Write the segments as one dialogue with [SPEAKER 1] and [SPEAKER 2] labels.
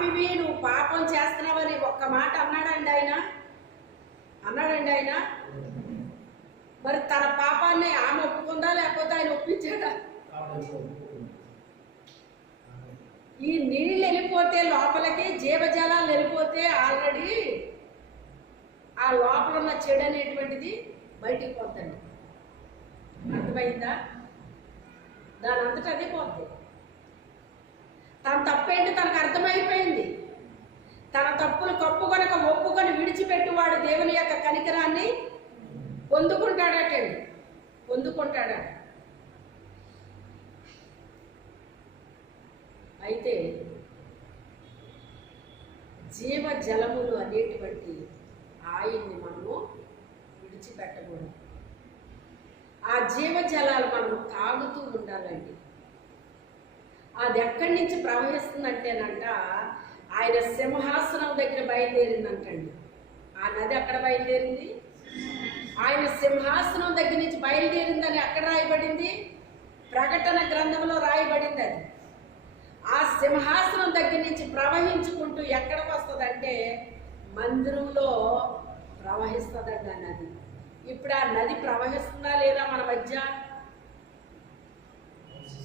[SPEAKER 1] పాపివి నువ్వు పాపం చేస్తున్నావని ఒక్క మాట అన్నాడండి ఆయన? అన్నాడండి ఆయన? మరి తన పాపాన్ని ఆమె ఒప్పుకుందా లేకపోతే ఆయన ఒప్పించాడా? ఈ నీళ్ళు వెళ్ళిపోతే లోపలికి జీవజలాలు వెళ్ళిపోతే ఆల్రెడీ ఆ లోపల ఉన్న చెడు అనేటువంటిది బయటికి పోతుంది. అర్థమైందా? దాని అంతటా అదే పోతుంది తన తప్పేంటి? తనకు అర్థమైపోయింది. తన తప్పులు కప్పుకొనక ఒప్పుకొని విడిచిపెట్టువాడు దేవుని యొక్క కనికరాన్ని పొందుకుంటాడటండి పొందుకుంటాడట అయితే జీవ జలములు అనేటువంటి ఆయన్ని మనము విడిచిపెట్టకూడదు. ఆ జీవజలాలు మనం తాగుతూ ఉండాలండి. అది ఎక్కడి నుంచి ప్రవహిస్తుందంటేనంట ఆయన సింహాసనం దగ్గర బయలుదేరిందంటండి. ఆ నది ఎక్కడ బయలుదేరింది? ఆయన సింహాసనం దగ్గర నుంచి బయలుదేరిందని ఎక్కడ రాయబడింది? ప్రకటన గ్రంథంలో రాయబడింది అది. ఆ సింహాసనం దగ్గర నుంచి ప్రవహించుకుంటూ ఎక్కడికి వస్తుందంటే మందిరంలో ప్రవహిస్తుందండి ఆ నది. ఇప్పుడు ఆ నది ప్రవహిస్తుందా లేదా మన మధ్య?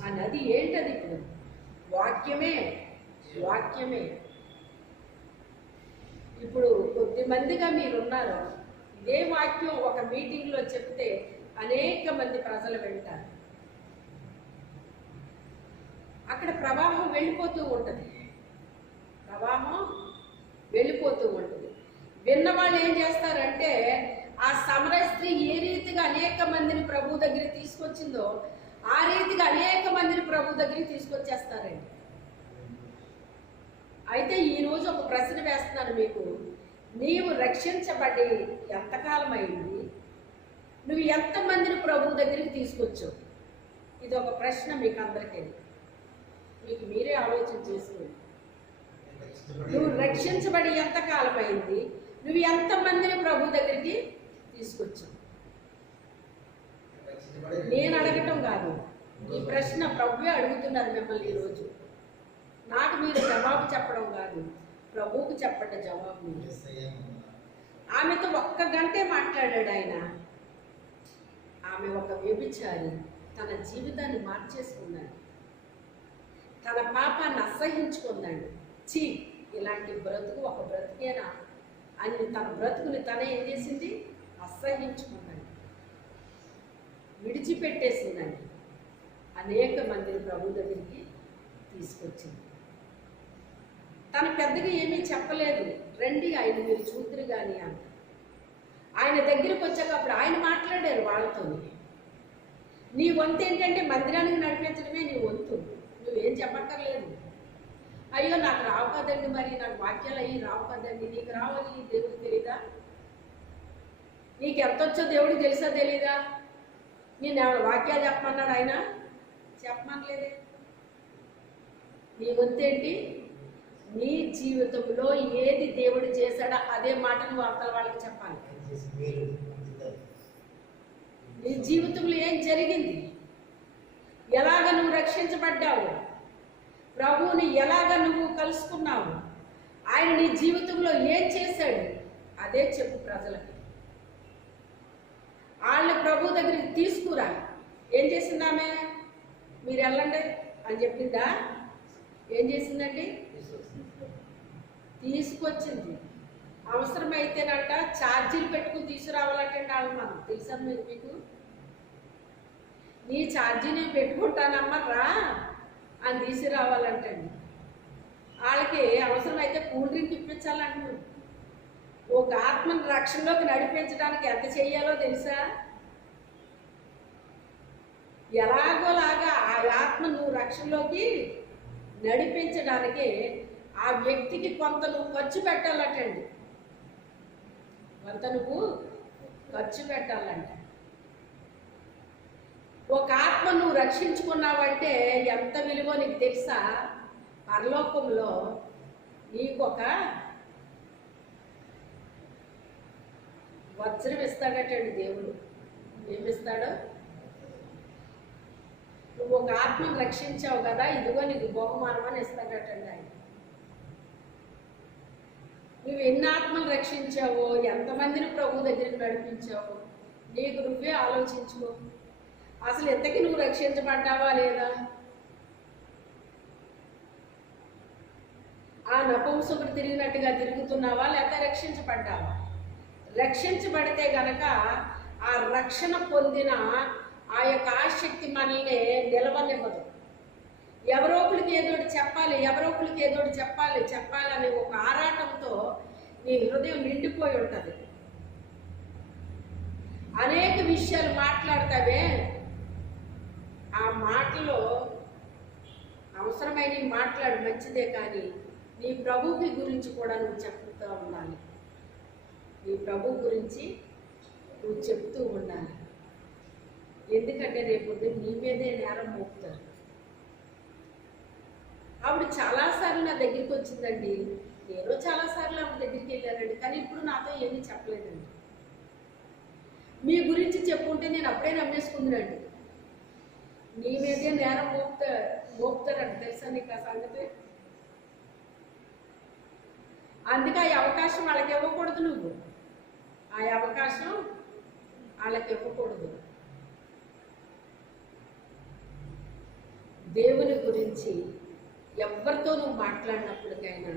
[SPEAKER 1] ఆ నది ఏంటది ఇప్పుడు? వాక్యమే వాక్యమే. ఇప్పుడు కొద్ది మందిగా మీరున్నారు. ఇదే వాక్యం ఒక మీటింగ్లో చెప్తే అనేక మంది ప్రజలు వింటారు. అక్కడ ప్రవాహం వెళ్ళిపోతూ ఉంటుంది. ప్రవాహం వెళ్ళిపోతూ ఉంటుంది. విన్నవాళ్ళు ఏం చేస్తారంటే ఆ సమర స్త్రీ ఏ రీతిగా అనేక మందిని ప్రభు దగ్గర తీసుకొచ్చిందో ఆ రీతిగా అనేక మందిని ప్రభు దగ్గరికి తీసుకొచ్చేస్తారండి. అయితే ఈరోజు ఒక ప్రశ్న వేస్తున్నాను మీకు. నీవు రక్షించబడి ఎంతకాలం అయింది నువ్వు ఎంతమందిని ప్రభు దగ్గరికి తీసుకొచ్చావు? ఇది ఒక ప్రశ్న మీకు అందరికీ. మీకు మీరే ఆలోచన చేసుకోండి. నువ్వు రక్షించబడి ఎంత కాలం అయింది నువ్వు ఎంతమందిని ప్రభు దగ్గరికి తీసుకొచ్చావు? నేను అడగటం కాదు. ఈ ప్రశ్న ప్రభువే అడుగుతున్నారు మిమ్మల్ని ఈరోజు. నాకు మీరు జవాబు చెప్పడం కాదు. ప్రభువుకు చెప్పండి జవాబు మీరు. ఆమెతో ఒక్క గంటే మాట్లాడాడు ఆయన. ఆమె ఒక వ్యభిచారి. తన జీవితాన్ని మార్చేసుకున్నాడు. తన పాపాన్ని అసహించుకుందండి చీ ఇలాంటి బ్రతుకు ఒక బ్రతికేనా? అని తన బ్రతుకుని తనే ఏం చేసింది? అసహించుకుందండి విడిచిపెట్టేసిందని అనేక మందిని ప్రభు దగ్గరికి తీసుకొచ్చింది. తను పెద్దగా ఏమీ చెప్పలేదు. రండి ఆయన మీరు చూద్దరు కానీ అంత ఆయన దగ్గరికి వచ్చాక అప్పుడు ఆయన మాట్లాడారు వాళ్ళతోని. నీ వంతు ఏంటంటే మందిరానికి నడిపించడమే నీ వంతు. నువ్వేం చెప్పక్కర్లేదు. అయ్యో నాకు రావు కదండి మరి నాకు వాక్యాలు అయ్యి రావు కదండి. నీకు రావాలి దేవుడు తెలీదా? నీకు ఎంత వచ్చో దేవుడికి తెలుసా తెలీదా? నేను ఏమైనా వాక్యాలు చెప్పమన్నాడు ఆయన? చెప్పమనలేదే. నీ వంతేంటి నీ జీవితంలో ఏది దేవుడు చేశాడో అదే మాటను వార్తల వాళ్ళకి చెప్పాలి. నీ జీవితంలో ఏం జరిగింది? ఎలాగ నువ్వు రక్షించబడ్డావు? ప్రభువుని ఎలాగ నువ్వు కలుసుకున్నావు? ఆయన నీ జీవితంలో ఏం చేశాడు? అదే చెప్పు ప్రజలకి. దగ్గర తీసుకురా. ఏం చేసింది ఆమె మీరు వెళ్ళండి అని చెప్పిందా? ఏం చేసిందండి? తీసుకొచ్చింది. అవసరమైతేనంట ఛార్జీలు పెట్టుకుని తీసుకురావాలంటే వాళ్ళు మనం తెలుసా మీకు మీకు? నీ ఛార్జీ నేను పెట్టుకుంటానమ్మా రా అని తీసుకురావాలంటండి. వాళ్ళకి అవసరమైతే కూల్ డ్రింక్ ఇప్పించాలంటున్నారు. ఒక ఆత్మను రక్షణలోకి నడిపించడానికి ఎంత చెయ్యాలో తెలుసా? ఎలాగోలాగా ఆ ఆత్మ నువ్వు రక్షణలోకి నడిపించడానికి ఆ వ్యక్తికి కొంత నువ్వు ఖర్చు పెట్టాలటండి. కొంత నువ్వు ఖర్చు పెట్టాలంట. ఒక ఆత్మ నువ్వు రక్షించుకున్నావంటే ఎంత విలువో నీకు తెలుసా? పరలోకంలో నీకొక వజ్రం ఇస్తాడటండి దేవుడు. ఏమిస్తాడో? నువ్వు ఒక ఆత్మను రక్షించావు కదా ఇదిగో నీకు బహుమానం అని ఇస్తాడటండి ఆయన. నువ్వు ఎన్ని ఆత్మలు రక్షించావో ఎంతమందిని ప్రభు దగ్గరికి నడిపించావో నీకు నువ్వే ఆలోచించుకో. అసలు ఎంతకి నువ్వు రక్షించబడ్డావా లేదా? ఆ నపుంసకుడు తిరిగినట్టుగా తిరుగుతున్నావా లేకపోతే రక్షించబడ్డావా? రక్షించబడితే గనక ఆ రక్షణ పొందిన ఆ యొక్క ఆశక్తి మనల్ని నిలవనివ్వదు. ఎవరో ఒకరికి చెప్పాలి ఎవరోకులకి ఏదోటి ఏదో చెప్పాలి చెప్పాలనే ఒక ఆరాటంతో నీ హృదయం నిండిపోయి ఉంటుంది. అనేక విషయాలు మాట్లాడతావే ఆ మాటలో అవసరమైన మాట్లాడు మంచిదే కానీ నీ ప్రభుకి గురించి కూడా నువ్వు చెప్తూ ఉండాలి. నీ ప్రభు గురించి నువ్వు చెప్తూ ఉండాలి. ఎందుకంటే రేపు నీ మీదే నేరం మోపుతారు. ఆవిడ చాలాసార్లు నా దగ్గరికి వచ్చిందండి. నేను చాలాసార్లు ఆవిడ దగ్గరికి వెళ్ళానండి కానీ ఇప్పుడు నాతో ఏమీ చెప్పలేదండి. మీ గురించి చెప్పుంటే నేను అప్పుడే నమ్మేసుకుందినండి. నీ మీదే నేరం మోపుతా మోపుతారండి తెలుసా నీకు ఆ సంగతి? అందుకే ఆ అవకాశం వాళ్ళకి ఇవ్వకూడదు నువ్వు. ఆ అవకాశం వాళ్ళకి ఇవ్వకూడదు. దేవుని గురించి ఎవరితో నువ్వు మాట్లాడినప్పటికైనా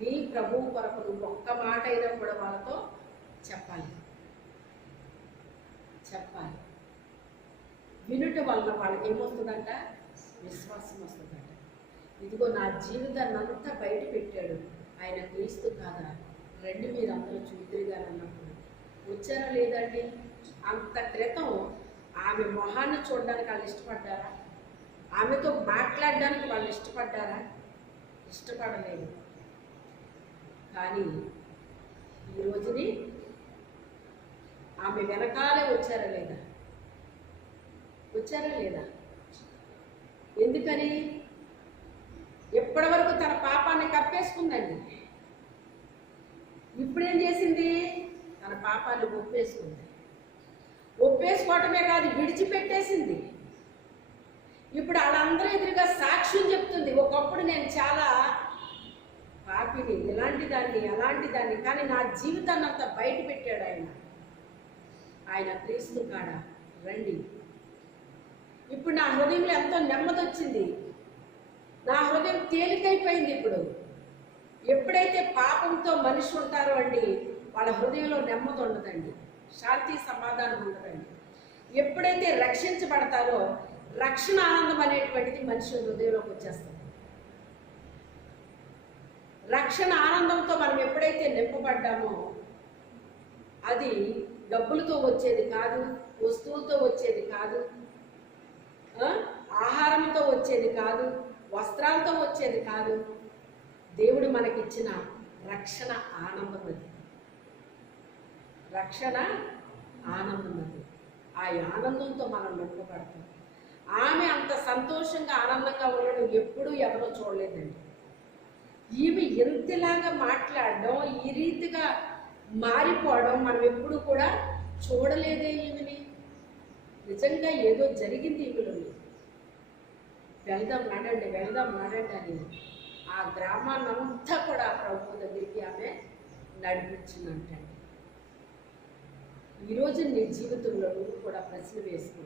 [SPEAKER 1] నీ ప్రభువు కొరకు నువ్వు ఒక్క మాట అయినా కూడా వాళ్ళతో చెప్పాలి. చెప్పాలి. వినుట వలన వాళ్ళకి ఏమొస్తుందంట? విశ్వాసం వస్తుందంట. ఇదిగో నా జీవితాన్ని అంతా బయట పెట్టాడు. ఆయన క్రీస్తు కాదా? రెండు మీరు అందరూ చూద్దరుగా అన్నప్పుడు. వచ్చారా లేదండి అంత క్రితం ఆమె మొహాన్ని చూడడానికి వాళ్ళు ఇష్టపడ్డారా? ఆమెతో మాట్లాడడానికి వాళ్ళు ఇష్టపడ్డారా? ఇష్టపడలేదు. కానీ ఈ రోజుని ఆమె వెనకాలే వచ్చారా లేదా? వచ్చారా లేదా? ఎందుకని? ఎప్పటి వరకు తన పాపాన్ని కప్పేసుకుందండి? ఇప్పుడేం చేసింది? తన పాపాన్ని ఒప్పేసుకుంది. ఒప్పేసుకోవటమే కాదు విడిచిపెట్టేసింది. ఇప్పుడు వాళ్ళందరూ ఎదురుగా సాక్ష్యం చెప్తుంది. ఒకప్పుడు నేను చాలా పాపిని ఇలాంటి దాన్ని అలాంటి దాన్ని కానీ నా జీవితాన్ని అంతా బయట పెట్టాడు ఆయన. ఆయన క్రీస్తు కాడ రండి. ఇప్పుడు నా హృదయంలో ఎంతో నెమ్మది వచ్చింది. నా హృదయం తేలికైపోయింది ఇప్పుడు. ఎప్పుడైతే పాపంతో మనిషి ఉంటారో అండి వాళ్ళ హృదయంలో నెమ్మది ఉండదండి. శాంతి సమాధానం ఉండదండి. ఎప్పుడైతే రక్షించబడతారో రక్షణ ఆనందం అనేటువంటిది మనిషి హృదయంలోకి వచ్చేస్తుంది. రక్షణ ఆనందంతో మనం ఎప్పుడైతే నింపబడ్డామో అది డబ్బులతో వచ్చేది కాదు వస్తువులతో వచ్చేది కాదు ఆహారంతో వచ్చేది కాదు వస్త్రాలతో వచ్చేది కాదు. దేవుడు మనకిచ్చిన రక్షణ ఆనందం అది. రక్షణ ఆనందం అది. ఆ ఆనందంతో మనం నింపబడతాం. ఆమె అంత సంతోషంగా ఆనందంగా ఉండడం ఎప్పుడూ ఎవరో చూడలేదండి. ఈమె ఎంతలాగా మాట్లాడడం ఈ రీతిగా మారిపోవడం మనం ఎప్పుడు కూడా చూడలేదే ఈమెని. నిజంగా ఏదో జరిగింది ఈమెలో వెళ్దాం నడండి వెళ్దాం నడండి అని ఆ గ్రామాన్నంతా కూడా ప్రభు దగ్గరికి ఆమె నడిపించిందంటండి. ఈరోజు నీ జీవితంలో నువ్వు కూడా ప్రశ్న వేసుకో.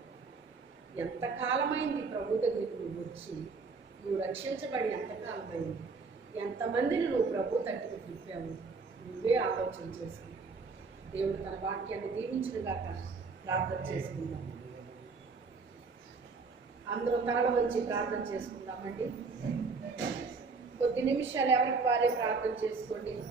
[SPEAKER 1] ఎంతకాలమైంది ప్రభు దగ్గరికి నువ్వు వచ్చి? నువ్వు రక్షించబడి ఎంతకాలమైంది? ఎంతమందిని నువ్వు ప్రభు తట్టుకు తిప్పావు? నువ్వే ఆలోచన చేసుకో దేవుడు తన వాక్యాన్ని దీవించిన గాక ప్రార్థన చేసుకుందాం. అందరూ తరల వచ్చి ప్రార్థన చేసుకుందామండి. కొద్ది నిమిషాలు ఎవరికి వారే ప్రార్థన చేసుకోండి.